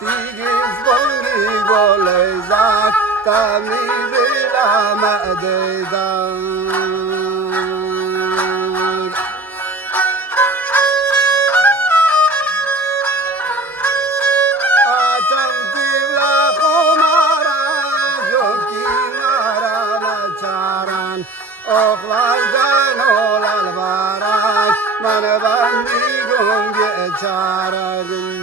تيجي زبوني قولي زاك تامي بلا مأديدان Oğlardan oğlan varan Bana bandigum geçaragım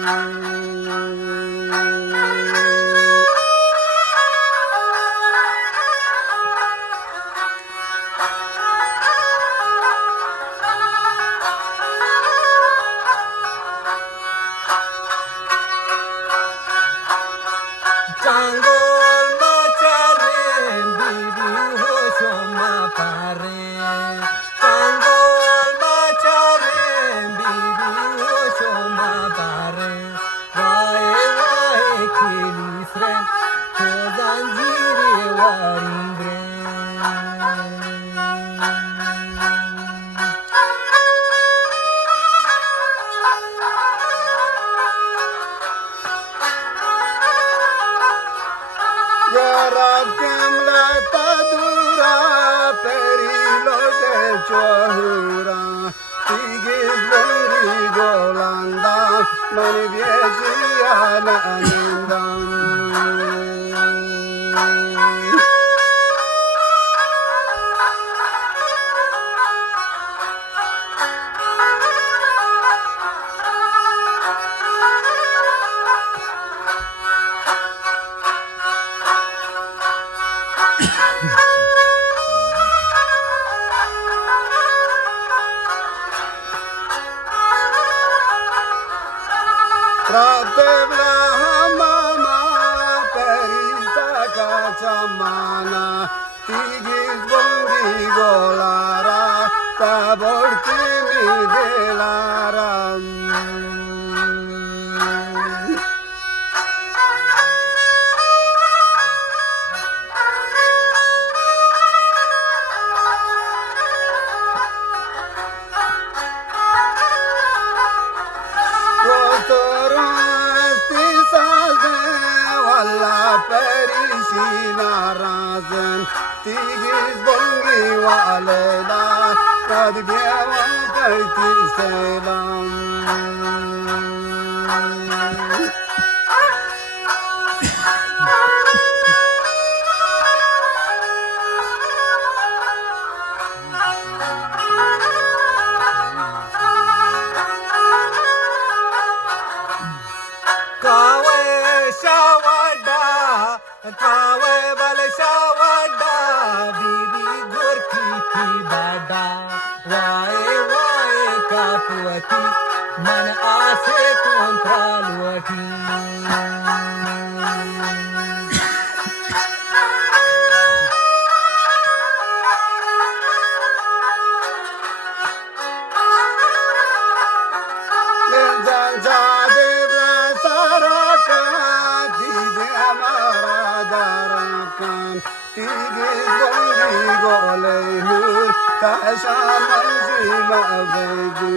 Tanggul macarin bibi hoshoma pare Tanggul macarin bibi hoshoma pare Wae wae kilisren Kozan jiri warimbre Yarabkem la tadura perilo de chahura Tigis beri golanda mani viesiana nindam Pratebla mama perisa kacamana Tigis bongi golara tabortimi delaram Parisina razan tigis bongi walela kad biawan karti selam kawe shawada kawe bal shawada bibi gorki thi bada wae wae kapuati man aase kontralwati Tigis bongi golei nur kasha manzi ma vegu